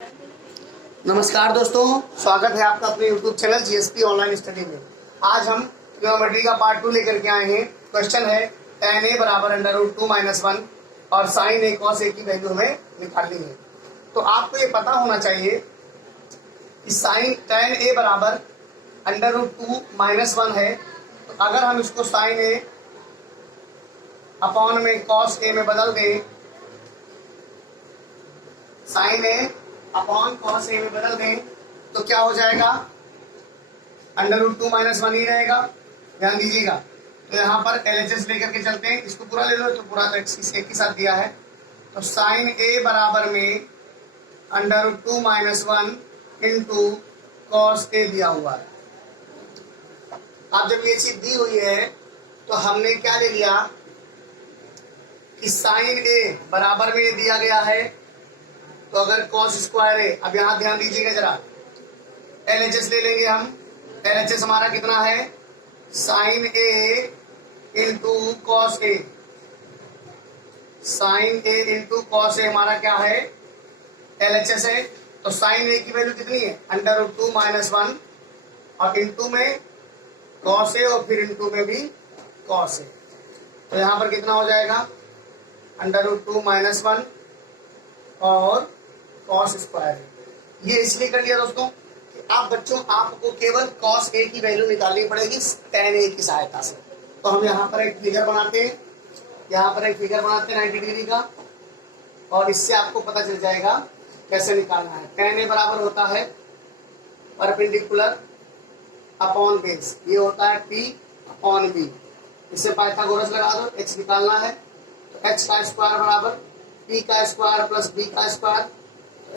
नमस्कार दोस्तों, स्वागत है आपका अपने YouTube channel GSP online study में। आज हम ट्रिग्नोमेट्री का पार्ट 2 लेकर के आए हैं। क्वेश्चन है tan a बराबर √2 - 1 और sin a cos a की वैल्यू हमें निकालनी है। तो आपको ये पता होना चाहिए कि tan a बराबर √2 - 1 है। तो अगर हम इसको sin a अपॉन में cos a में बदल दें, sin a upon cos a में बदल दें तो क्या हो जाएगा? √2 - 1 ही रहेगा। ध्यान दीजिएगा। तो यहाँ पर LHS लेकर के चलते हैं। इसको पूरा ले लो तो पूरा एक ही साथ दिया है। तो sin a बराबर में √2 - 1 इंटू cos a दिया हुआ है। अब जब ये चीज दी हुई है तो हमने क्या ले लिया कि sin a बराबर में दिया गया है, तो अगर cos स्क्वायर है, अब यहां ध्यान दीजिएगा जरा, LHS ले लेंगे हम। LHS हमारा कितना है? sin a into cos a। sin a into cos a हमारा क्या है? LHS है। तो sin a की वैल्यू कितनी है? √2 - 1 और इंटू में cos a और फिर इंटू में भी cos a। तो यहां पर कितना हो जाएगा? √2 - 1 और cos स्क्वायर। ये इसलिए कर लिया दोस्तों कि आप बच्चों आपको केवल cos a की वैल्यू निकालनी पड़ेगी tan a की सहायता से। तो हम यहाँ पर एक फिगर बनाते हैं, 90 डिग्री का, और इससे आपको पता चल जाएगा कैसे निकालना है। tan a बराबर होता है परपेंडिकुलर अपॉन बेस, ये होता है p अपॉन b। इससे पाइथागोरस लगा दो, x निकालना है। तो h का स्क्वायर बराबर p का स्क्वायर प्लस b का स्क्वायर,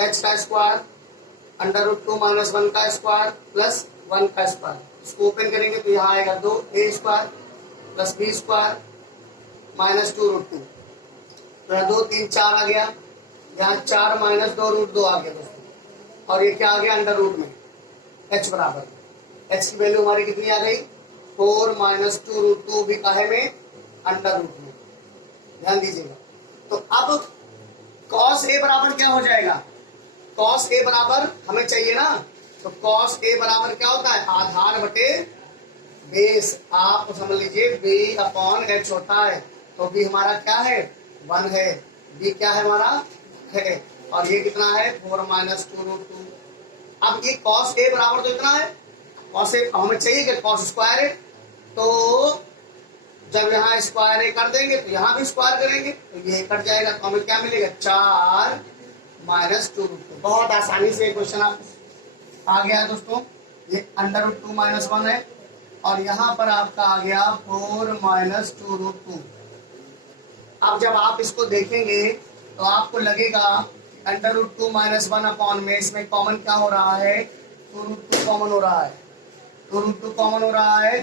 h का स्क्वायर √2 - 1 का स्क्वायर प्लस 1 का स्क्वायर। इसको ओपन करेंगे तो यहाँ आएगा 2a square plus b square minus 2√2। तो यहाँ 2 3 4 आ गया, यहाँ 4 - 2√2 आ गया दोस्तों। और ये क्या आ गया? अंडर रूट में h बराबर, h की वैल्यू हमारी कितनी आ गई? 4 - 2√2 भी काहे में? अंडर रूट में। ध्यान दीजिएगा। तो अब cos a बराबर क्या हो जाएगा? cos a बराबर हमें चाहिए ना, तो cos a बराबर क्या होता है? आधार बटे बेस। आप समझ लीजिए b अपॉन h होता है। तो b हमारा क्या है? 1 है। b क्या है हमारा? है। और ये कितना है? 4 - 2√2। अब ये cos a बराबर तो इतना है। cos a हमें चाहिए कि cos स्क्वायर है, तो जब यहाँ स्क्वायर ए कर देंगे तो यहाँ भी स्क्वायर करेंगे तो ये कट जाएगा। तो हमें क्या मिलेगा? 4 - 2√2। बहुत आसानी से क्वेश्चन आप आ गया दोस्तों। ये √2 - 1 है और यहाँ पर आपका आ गया 4 - 2√2। अब जब आप इसको देखेंगे तो आपको लगेगा √2 - 1 अपॉन में इसमें कॉमन क्या हो रहा है? 2√2 कॉमन हो रहा है। 2√2 कॉमन हो रहा है।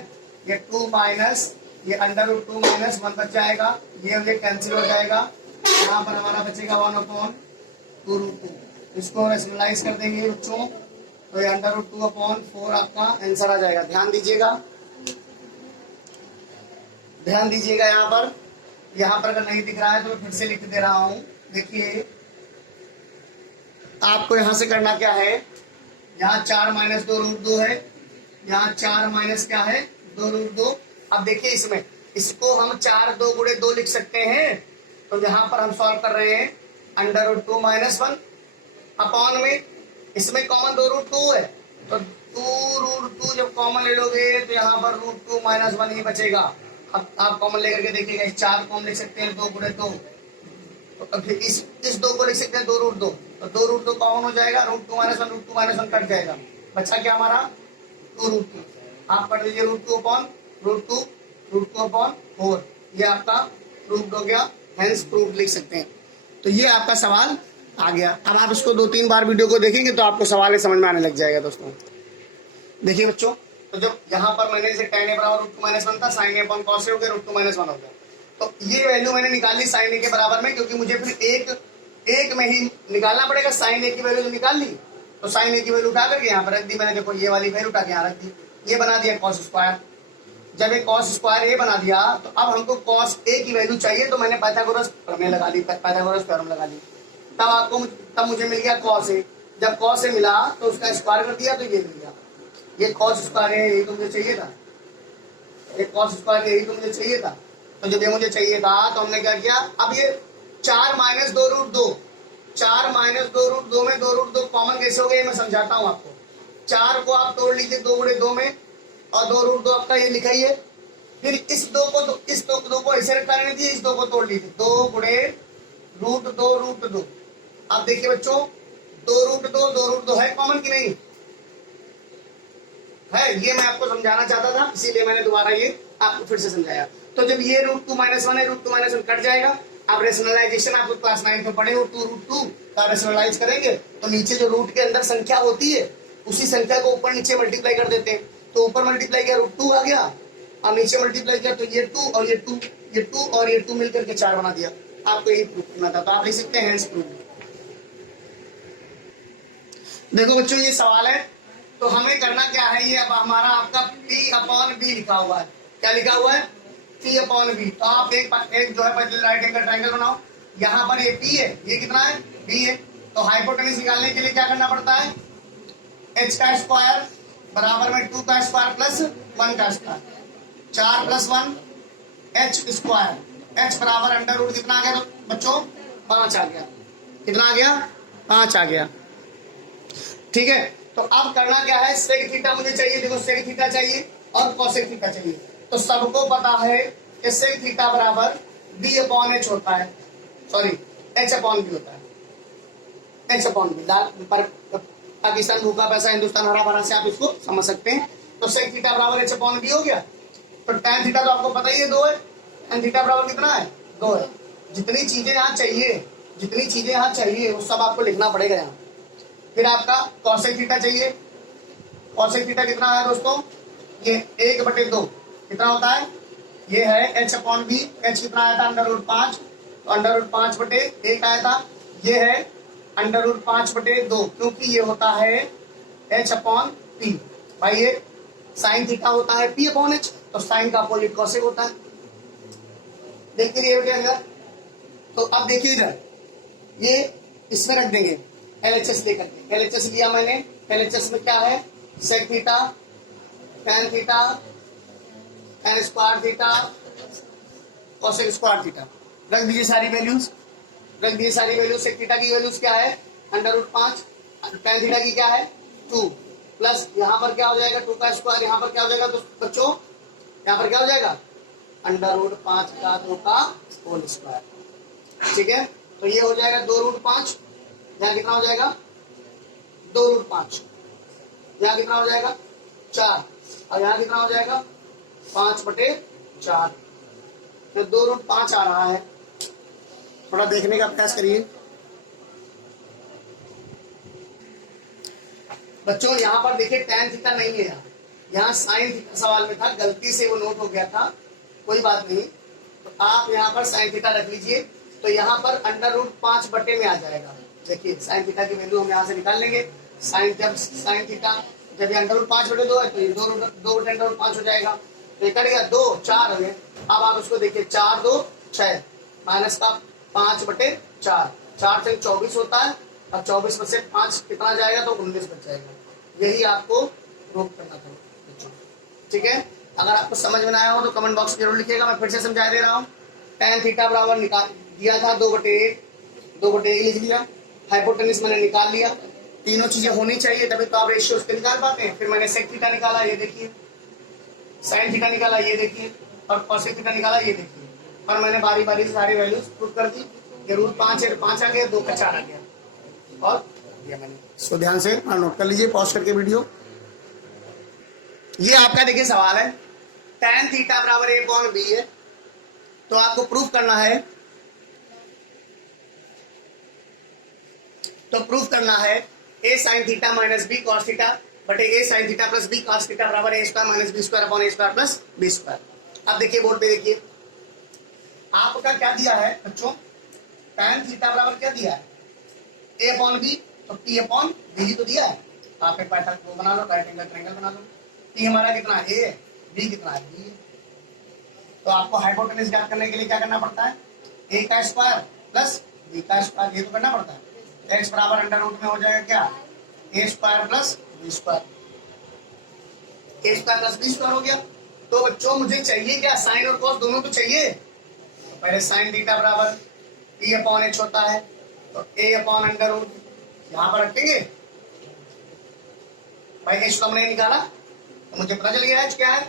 ये 2 माइनस ये √2 - 1 बच जाएगा, ये कैंसिल हो जाएगा। यहाँ पर हमारा बचेगा 1/2√2। इसको रेशनलाइज कर देंगे बच्चों तो ये √2/4 आपका आंसर आ जाएगा। ध्यान दीजिएगा, यहाँ पर अगर नहीं दिख रहा है तो मैं फिर से लिख दे रहा हूँ। देखिए आपको यहाँ से करना क्या है? यहाँ 4 - 2√2 है, यहाँ 4 माइनस क्या है? 2√2। अब देखिए इसमें इसको हम 4 2 गुणे 2 लिख सकते हैं। तो यहाँ पर हम सॉल्व कर रहे हैं √2 - 1 अपॉन में इसमें कॉमन 2√2 है, तो 2√2 जब कॉमन ले लोगे तो यहाँ पर √2 - 1 ही बचेगा। अब आप कॉमन लेकर के देखिएगा, इस 4 को हम लिख सकते हैं 2 गुणे 2, तो फिर इस 2 को लिख सकते हैं 2√2, तो 2√2 कॉमन हो जाएगा। √2 - 1 √2 - 1 कट जाएगा, बचा क्या हमारा? 2√2। आप कर दीजिए √2/4। ये आपका प्रूफ हो गया, हेंस प्रूफ लिख सकते हैं। तो ये आपका सवाल आ गया। अब आप इसको 2-3 बार वीडियो को देखेंगे तो आपको सवाल समझ में आने लग जाएगा दोस्तों। देखिए बच्चों, तो जब यहाँ पर मैंने जैसे tan a बराबर √2 - 1 था, sin a upon cos a हो गया, √2 - 1 हो गया। तो ये वैल्यू मैंने निकाली sin a के बराबर में, क्योंकि मुझे फिर एक में ही निकालना पड़ेगा। sin a की वैल्यू तो निकाल ली, तो sin a की वैल्यू उठा करके यहाँ पर रख दी मैंने। देखो ये वाली वैल्यू उठा के यहाँ रख दी, ये बना दिया cos स्क्वायर। जब एक cos स्क्वायर a बना दिया तो अब हमको cos a की वैल्यू चाहिए, तो मैंने पाइथागोरस प्रमेय लगा ली, पाइथागोरस थ्योरम लगा ली। तब मुझे मिल गया cos a। जब कॉस से मिला तो उसका स्क्वायर कर दिया तो ये मिल गया। ये कॉस स्क्वायर है, यही तो मुझे चाहिए था। ये कॉस स्क्वायर है, यही तो मुझे चाहिए था। तो जब ये मुझे चाहिए था तो हमने क्या किया, अब ये 4 माइनस 2√2, 4 माइनस 2√2 में 2√2 कॉमन कैसे हो गया मैं समझाता हूँ आपको। 4 को आप तोड़ लीजिए 2 गुणे 2 में, और 2√2 आपका ये लिखा ही है। फिर इस 2 को, इस 2 को ऐसे रखा रहने दीजिए, इस 2 को तोड़ लीजिए, 2 गुणे √2 अब देखिए बच्चों, 2√2 है कॉमन की नहीं है, ये मैं आपको समझाना चाहता था, इसीलिए मैंने दोबारा ये आपको फिर से समझाया। तो जब ये √2 - 1 है, √2 - 1 कट जाएगा। आप रेशनलाइजेशन आपको क्लास 9 में पढ़े हो, 2√2 का रेशनलाइज करेंगे तो नीचे जो रूट के अंदर संख्या होती है उसी संख्या को ऊपर नीचे मल्टीप्लाई कर देते हैं। तो ऊपर मल्टीप्लाई किया √2 आ गया, और नीचे मल्टीप्लाई किया तो ये 2 और ये 2, ये 2 और ये 2 मिलकर के 4 बना दिया। आपको यही प्रूफ करना था, तो आप लिख सकते हैं हैंस प्रूफ। देखो बच्चों ये सवाल है, तो हमें करना क्या है, ये अब हमारा आपका P/B लिखा हुआ है। क्या लिखा हुआ है? P/B। तो आप एक जो है पहले राइट एंगल ट्रायंगल बनाओ। यहाँ पर ये P है, ये कितना है? B है। तो हाइपोटेन्यूज निकालने के लिए क्या करना पड़ता है? h का स्क्वायर बराबर में 2 का स्क्वायर प्लस 1 का स्क्वायर, 4 + 1 h स्क्वायर, h बराबर अंडर रूट कितना आ गया बच्चों? 5 आ गया। कितना आ गया? 5 आ गया। ठीक है, तो अब करना क्या है, सेक थीटा मुझे चाहिए। देखो सेक थीटा चाहिए और कोसेक थीटा चाहिए। तो सबको पता है कि सेक थीटा बराबर B/H होता है, सॉरी H/B होता है। H/B पर पाकिस्तान भूखा पैसा हिंदुस्तान हरा भरा से आप इसको समझ सकते हैं। तो सेक थीटा बराबर H/B हो गया। तो tan थीटा तो आपको पता ही है 2 है, tan थीटा बराबर कितना है? 2 है। जितनी चीजें यहाँ चाहिए वो सब आपको लिखना पड़ेगा यहाँ। फिर आपका कॉसेक थीटा चाहिए। कॉसेक थीटा कितना है दोस्तों? ये 1/2 कितना होता है? ये है H/B। H कितना आया था? √5, तो √5/1 आया था। ये है √5/2, क्योंकि ये होता है H/P। भाई ये साइन थीटा होता है P/H, तो साइन का अपोजिट कॉसेक होता है। देखिए ये क्या, तो अब देखिए इधर ये इसमें रख देंगे LHS लेकर के। LHS लिया मैंने, LHS में क्या है? Sec theta, tan theta, tan square theta, cosec square theta. रख दीजिए सारी वैल्यूज, सेक थीटा की वैल्यूज क्या है? √5, tan थीटा की क्या है? 2, प्लस यहाँ पर क्या हो जाएगा? 2 का स्क्वायर, यहाँ पर क्या हो जाएगा तो बच्चों? यहाँ पर क्या हो जाएगा? √5 का 2 का होल स्क्वायर। ठीक है, तो ये हो जाएगा 2√5, यहाँ कितना हो जाएगा? 2√5, यहाँ कितना हो जाएगा? 4, और यहाँ कितना हो जाएगा? 5/4। तो 2√5 आ रहा है। थोड़ा देखने का प्रयास करिए बच्चों। यहाँ पर देखिए tan थीटा नहीं है, यहाँ साइन थीटा सवाल में था, गलती से वो नोट हो गया था, कोई बात नहीं। तो आप यहाँ पर साइन थीटा रख लीजिए, तो यहाँ पर √5 बटे में आ जाएगा। देखिए साइन थीटा की वैल्यू हम यहाँ से निकाल लेंगे। साइन थीटा जब ये √5/2 है तो ये 2/√5 हो जाएगा। तो ये कट गया 2, 4 हो गए। अब आप उसको देखिए, 4 2 6 माइनस का 5/4, 4 से 24 होता है, और 24 में से 5 कितना जाएगा? तो 19 बच जाएगा। यही आपको प्रूफ करना था बच्चों। ठीक है, अगर आपको समझ में आया हो तो कमेंट बॉक्स में जरूर लिखिएगा। मैं फिर से समझा दे रहा हूँ। tan थीटा बराबर निकाल दिया था 2/1 लिख लिया। हाइपोटेन्यूज मैंने निकाल लिया। तीनों चीजें होनी चाहिए तभी तो आप रेशियो उसके निकाल पाते हैं। फिर मैंने सेक थीटा निकाला, ये देखिए, साइन थीटा निकाला, ये देखिए, और कोसेक थीटा निकाला, ये देखिए। और मैंने बारी बारी से सारी वैल्यूज प्रूफ कर दी। ये √5 है, 5 आ गया, 2 का 4 आ गया, और दिया मैंने। इसको ध्यान से नोट कर लीजिए, पॉज करके वीडियो। ये आपका देखिए सवाल है, tan थीटा बराबर A/B है, तो आपको प्रूफ करना है, A sin theta minus B cos theta बटे A sin theta plus B cos theta बराबर A² minus B² upon A² plus B²। अब देखिए बोर्ड पे देखिए, आपका क्या दिया है बच्चों? tan थीटा बराबर क्या दिया है? A/B, तो P/B ही तो दिया है। आप एक पैटर्न को बना लो, राइट एंगल ट्रायंगल बना लो। P हमारा कितना है? A है, B कितना है? B है। तो आपको हाइपोटेन्यूज ज्ञात करने के लिए क्या करना पड़ता है? A² प्लस B², ये तो करना पड़ता है। x बराबर अंडर रूट में हो जाएगा क्या? ए स्क्वायर प्लस बी स्क्वायर, ए स्क्वायर प्लस बी स्क्वायर हो गया। तो बच्चों मुझे चाहिए क्या, साइन और कॉस दोनों तो चाहिए। तो पहले साइन थीटा बराबर पी अपॉन एच होता है, तो ए अपॉन अंडर रूट यहां पर रखेंगे भाई, एच तो हमने निकाला तो मुझे पता चल गया एच क्या है,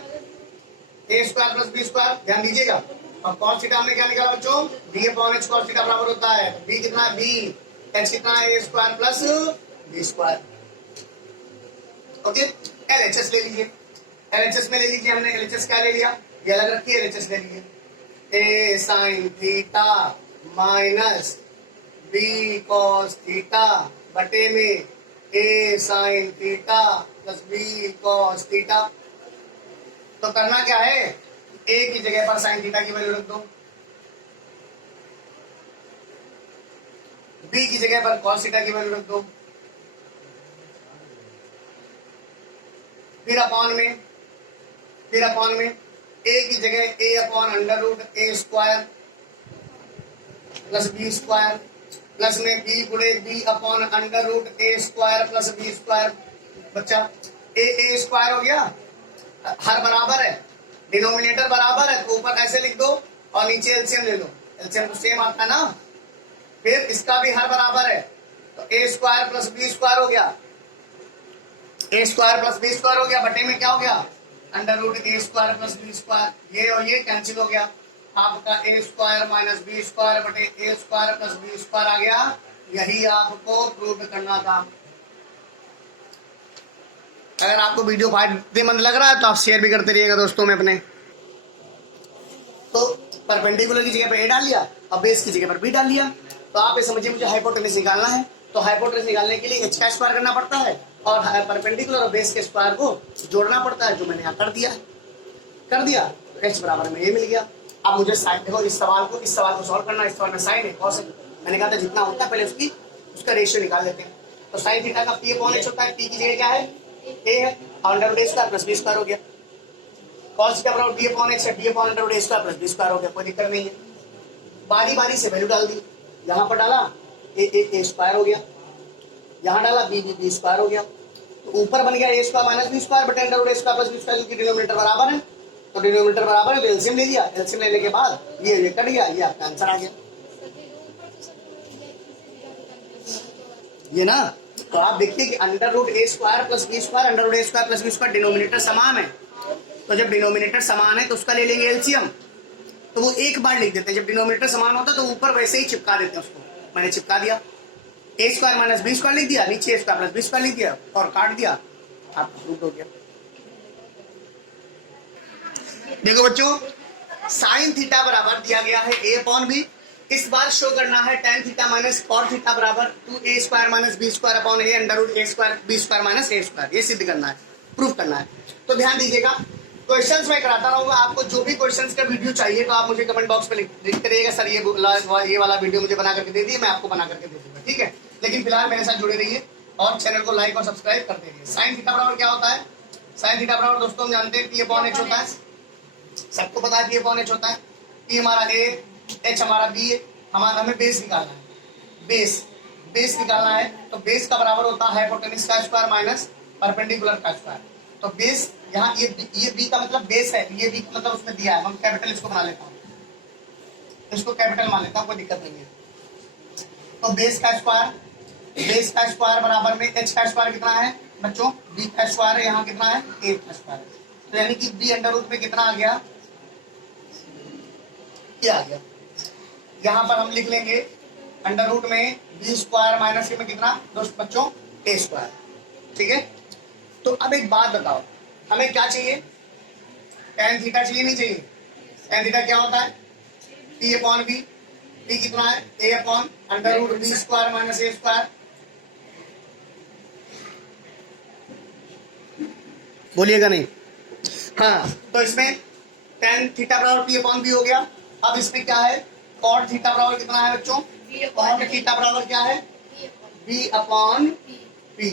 A square plus B square. ध्यान दीजिएगा, और कॉस थीटा हमने क्या निकाला बच्चों, B upon H cos theta बराबर होता है, बी कितना है बी, एच कितना है A square plus B square. Okay, LHS ले लीजिए, एलएचएस में ले लीजिए, हमने एलएचएस क्या ले लिया, ये अलग रखिए, एलएचएस ले लीजिए, A sine theta minus B cos theta बटे में A sine theta plus B cos theta. तो करना क्या है, ए की जगह पर साइन थीटा की वैल्यू रख दो, बी की जगह पर कॉस थीटा की वैल्यू रख दो, फिर अपॉन में ए की जगह A upon under root A square plus B square, plus में बी गुणे B upon under root A square plus B square. बच्चा ए स्क्वायर हो गया, हर बराबर है, डिनोमिनेटर बराबर है, तो ऊपर ऐसे लिख दो और नीचे एलसीएम ले लो, एलसीएम तो सेम आता है ना। फिर इसका भी हर बराबर है, तो ए स्क्वायर प्लस बी स्क्वायर हो गया, ए स्क्वायर प्लस बी स्क्वायर हो गया, बटे में क्या हो गया, under root A square plus B square, ये और ये कैंसिल हो गया, आपका ए स्क्वायर माइनस बी स्क्वायर बटे ए स्क्वायर प्लस बी स्क्वायर आ गया। यही आपको प्रूव करना था। अगर आपको वीडियो फायदेमंद लग रहा है तो आप शेयर भी करते रहिएगा दोस्तों में अपने। तो परपेंडिकुलर की जगह पर ए डाल लिया और बेस की जगह पर बी डाल लिया। तो आप ये समझिए मुझे हाइपोटेनस निकालना है, तो हाइपोटेनस निकालने के लिए एच का स्क्वायर करना पड़ता है और परपेंडिकुलर और बेस के स्क्वायर को जोड़ना पड़ता है, जो मैंने यहाँ कर दिया तो एच बराबर में ए मिल गया। अब मुझे साइन, देखो इस सवाल को सॉल्व करना, इस सवाल में साइन है कॉस है, मैंने कहा था जितना होता है पहले उसका रेशियो निकाल लेते हैं। तो साइन थीटा का पी अपॉन एच होता है, पी की जगह क्या है ए है, और under root A square plus B square हो गया, कॉस थीटा बराबर बी अपॉन एच है, B upon under root A square plus B square हो गया, कोई दिक्कत नहीं है। बारी बारी से वैल्यू डाल दी, यहाँ पर डाला ए स्क्वायर हो गया, यहाँ डाला बी स्क्वायर हो गया, तो ऊपर बन गया ए स्क्वायर माइनस बी स्क्वायर बटे under root A square plus B square, क्योंकि डिनोमिनेटर बराबर है, तो डिनोमिनेटर बराबर है तो एलसीएम ले लिया, एलसीएम लेने के बाद ये कट गया, ये आपका आंसर आ गया। ये ना, तो आप देखिए कि under root A square plus B square, under root A square plus B square denominator समान है, तो जब डिनोमिनेटर समान है तो उसका ले लेंगे एलसीएम, तो वो एक बार लिख देते हैं, जब डिनोमिनेटर समान होता है तो ऊपर वैसे ही चिपका देते हैं उसको, मैंने चिपका दिया, ए स्क्वायर माइनस बी स्क्वायर लिख दिया, नीचे ए स्क्वायर प्लस बी स्क्वायर लिख दिया और काट दिया, आपका प्रूफ हो गया। देखो बच्चों, साइन थीटा बराबर दिया गया है ए अपॉन बी, इस बार शो करना है tan theta minus cot theta बराबर 2a square minus B square upon A under root A square B square minus A square, ये सिद्ध करना है, प्रूफ करना है। तो ध्यान दीजिएगा, क्वेश्चंस मैं कराता रहूंगा, आपको जो भी क्वेश्चंस का वीडियो चाहिए तो आप मुझे कमेंट बॉक्स में लिखते रहिएगा, सर ये वाला वीडियो मुझे बना करके दे दिए, मैं आपको बना करके दे दूंगा, ठीक है। लेकिन फिलहाल मेरे साथ जुड़े रहिए और चैनल को लाइक और सब्सक्राइब करते रहिए। साइन थीटा बराबर क्या होता है, साइन थीटा बराबर दोस्तों हम जानते हैं पी अपॉन एच होता है, सबको पता है पी अपॉन एच होता है, पी हमारा ए, एच हमारा बी है, हमें बेस निकालना है, बेस निकालना है, तो बेस का बराबर होता है हाइपोटेनस का स्क्वायर माइनस परपेंडिकुलर का स्क्वायर। तो बेस यहाँ ये बी का मतलब बेस है, ये बी का मतलब उसमें दिया है, हम कैपिटल इसको बना लेता हूँ, इसको कैपिटल मान लेता हूँ, कोई दिक्कत नहीं है। तो बेस का स्क्वायर बराबर में एच का स्क्वायर कितना है बच्चों, बी का स्क्वायर है, यहाँ कितना है ए का स्क्वायर, तो यानी कि बी अंडर रूट में कितना आ गया, ये आ गया। यहाँ पर हम लिख लेंगे अंडर रूट में बी स्क्वायर माइनस में कितना दोस्त बच्चों ए स्क्वायर, ठीक है। तो अब एक बात बताओ, हमें क्या चाहिए, tan थीटा चाहिए नहीं चाहिए, tan थीटा क्या होता है p अपॉन बी, p कितना है a upon under root B square minus A square, बोलिएगा नहीं, हाँ। तो इसमें tan थीटा बराबर p अपॉन बी हो गया। अब इसमें क्या है, cot थीटा बराबर कितना है बच्चों, cot थीटा बराबर क्या है b अपॉन p,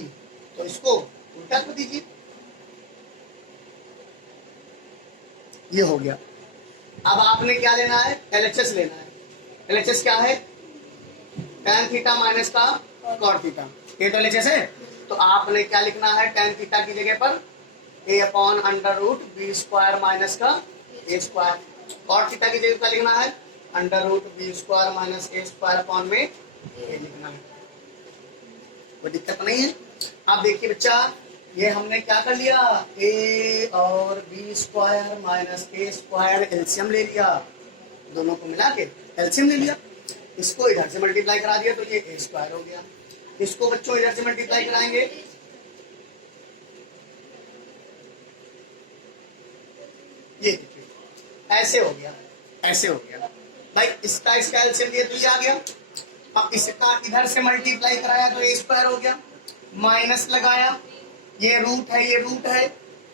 तो इसको उल्टा कर दीजिए, ये हो गया। अब आपने क्या लेना है, एलएचएस लेना है, एलएचएस क्या है tan थीटा माइनस का cot थीटा, ये तो एलएचएस है। तो आपने क्या लिखना है tan थीटा की जगह पर a upon under root B square minus का ए स्क्वायर। cot थीटा की जगह क्या लिखना है under root B square minus A square upon में ए लिखना है। कोई दिक्कत नहीं है। आप देखिए बच्चा, ये हमने क्या कर लिया, a और B square minus A square LCM ले लिया, दोनों को मिला के एलसीएम ले लिया, इसको इधर से मल्टीप्लाई करा दिया तो ये ए स्क्वायर हो गया। इसको बच्चों इधर से मल्टीप्लाई कराएंगे, ये देखिए ऐसे हो गया, ऐसे हो गया भाई, इसका एलसीएम दिया तो ये आ गया। अब इसका इधर से मल्टीप्लाई कराया तो ए स्क्वायर हो गया, माइनस लगाया, ये रूट है ये रूट है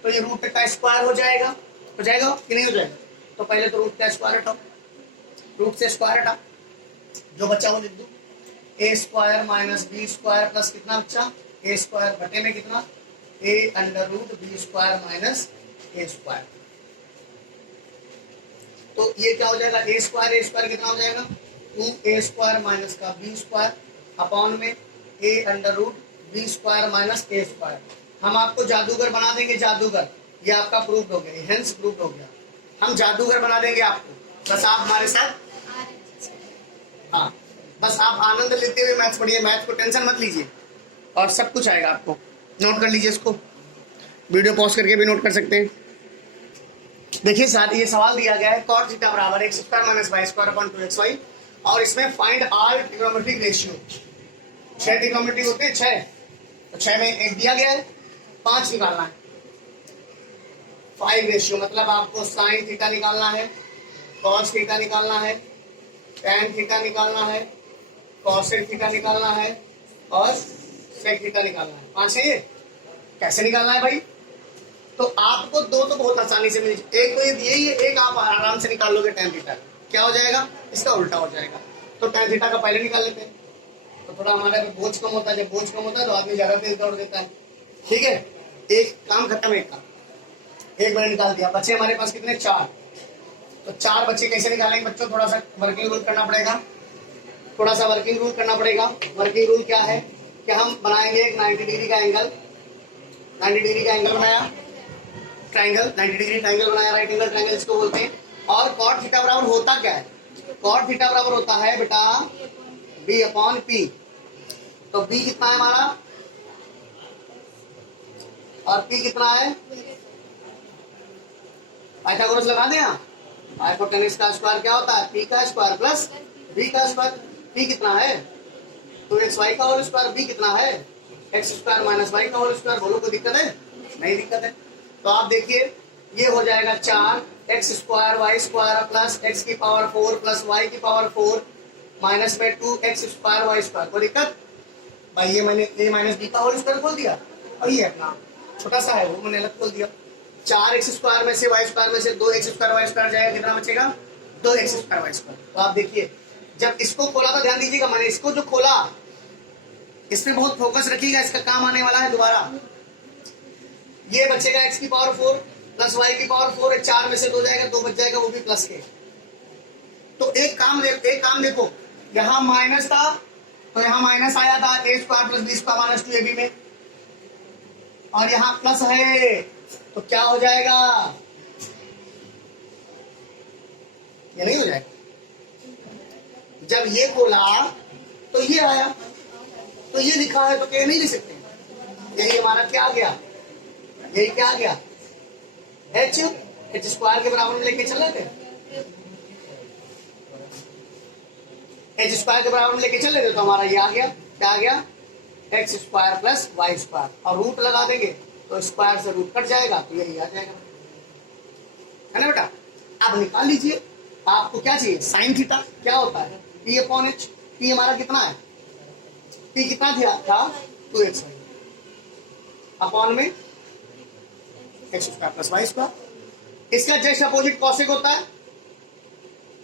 तो ये रूट का स्क्वायर हो जाएगा कि नहीं हो जाएगा। तो पहले तो रूट का स्क्वायर हटाओ, रूट से स्क्वायर हटा, जो बचा वो लिख दो, A square minus B square plus कितना बच्चा ए स्क्वायर बटे में कितना A under root B square minus A square. तो ये क्या हो जाएगा ए स्क्वायर कितना हो जाएगा 2a स्क्वायर माइनस का बी स्क्वायर अपॉन में A under root B square minus A square. हम आपको जादूगर बना देंगे, जादूगर, ये आपका प्रूफ हो गया, हेंस प्रूफ हो गया, हम जादूगर बना देंगे आपको, बस आप हमारे साथ, हाँ बस आप आनंद लेते हुए मैथ्स पढ़िए, मैथ्स को टेंशन मत लीजिए और सब कुछ आएगा आपको। नोट कर लीजिए इसको, वीडियो पॉज करके भी नोट कर सकते हैं। देखिए साथ ये सवाल दिया गया है cot थीटा बराबर x square minus Y square upon 2xy और इसमें find all trigonometric ratio. 6 trigonometric होते हैं 6, तो 6 में एक दिया गया है, 5 निकालना है। 5 रेशियो मतलब आपको साइन थीटा निकालना है, कॉस थीटा निकालना है, टैन थीटा निकालना है, कॉसेक थीटा निकालना है और सेक थीटा निकालना है। 5 है ये, कैसे निकालना है भाई, तो आपको दो तो बहुत आसानी से मिल, एक तो ये दिए ही है, एक आप आराम से निकाल लोगे टैन थीटा, क्या हो जाएगा इसका उल्टा हो जाएगा। तो टैन थीटा का पहले निकाल लेते हैं, तो थोड़ा हमारे बोझ कम होता है, जब बोझ कम होता है तो आदमी ज्यादा तेज दौड़ देता है। ठीक है, एक काम खत्म, एक काम एक मैंने निकाल दिया, बचे हमारे पास कितने 4, तो 4 बच्चे कैसे निकालेंगे बच्चों, थोड़ा सा वर्किंग रूल करना पड़ेगा, थोड़ा सा वर्किंग रूल करना पड़ेगा। वर्किंग रूल क्या है कि हम बनाएंगे एक 90 डिग्री का एंगल, 90 डिग्री का एंगल बनाया, ट्राइंगल 90 डिग्री ट्राइंगल बनाया, राइट एंगल ट्राइंगल इसको बोलते हैं। और कॉट थीटा बराबर होता क्या है, कॉट थीटा बराबर होता है बेटा बी अपॉन पी। तो बी कितना है हमारा और पी कितना है, पाइथागोरस लगा दें यहाँ, हाइपोटेनस का स्क्वायर क्या होता है पी का स्क्वायर प्लस बी का स्क्वायर। पी कितना है 2xy का होल स्क्वायर, बी कितना है x स्क्वायर माइनस वाई का होल स्क्वायर। बोलो कोई दिक्कत है, नहीं दिक्कत है। तो आप देखिए ये हो जाएगा 4x square Y square plus x की पावर 4 प्लस y की पावर 4 माइनस में 2x स्क्वायर वाई स्क्वायर। कोई दिक्कत भाई, ये मैंने a माइनस बी का होल स्क्वायर खोल दिया और ये अपना छोटा सा है वो मैंने अलग खोल दिया। 4x स्क्वायर में से y स्क्वायर में से 2x स्क्वायर वाई स्क्वायर जाएगा, कितना बचेगा 2x स्क्वायर वाई स्क्वायर। तो आप देखिए जब इसको खोला था, ध्यान दीजिएगा, मैंने इसको जो खोला इसमें बहुत फोकस रखिएगा, इसका काम आने वाला है दोबारा। ये बचेगा x की पावर 4 प्लस y की पावर 4 है, 4 में से 2 जाएगा, 2 बच जाएगा, वो भी प्लस के। तो एक काम देखो, यहाँ माइनस था तो यहाँ माइनस आया था a square plus B square minus 2ab में, और यहाँ प्लस है तो क्या हो जाएगा, ये नहीं हो जाएगा। जब ये खोला तो ये आया, तो ये लिखा है तो क्या नहीं लिख सकते, यही हमारा क्या आ गया, यही क्या आ गया h स्क्वायर के बराबर में लेके चल रहे थे, h स्क्वायर के बराबर में लेके चल रहे थे, तो हमारा ये आ गया, क्या आ गया x square plus Y square, और रूट लगा देंगे तो स्क्वायर से रूट कट जाएगा, तो यही आ जाएगा, है ना बेटा। अब निकाल लीजिए, आपको क्या चाहिए साइन थीटा क्या होता है p अपॉन h। p हमारा कितना है, p कितना था 2x अपॉन में x square plus Y square. इसका जस्ट अपोजिट कॉसेक होता है,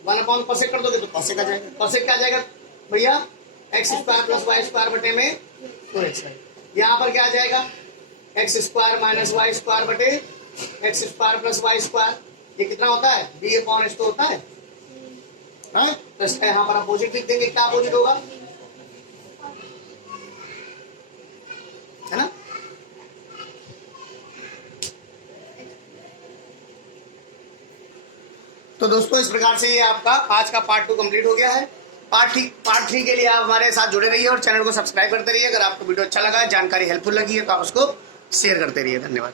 1 अपॉन कॉसेक कर दोगे तो कॉसेक आ जाएगा। कॉसेक क्या आ जाएगा भैया x square plus Y square बटे में 2xy। यहाँ पर क्या आ जाएगा x square minus Y square बटे x square plus Y square. ये कितना होता है b अपॉन h तो होता है, हाँ? तो इसका यहाँ पर अपोजिट लिख देंगे, क्या अपोजिट होगा, है ना। तो दोस्तों इस प्रकार से ये आपका आज का पार्ट 2 कंप्लीट हो गया है। पार्ट 3 के लिए आप हमारे साथ जुड़े रहिए और चैनल को सब्सक्राइब करते रहिए। अगर आपको वीडियो अच्छा लगा, जानकारी हेल्पफुल लगी है तो आप उसको शेयर करते रहिए। धन्यवाद।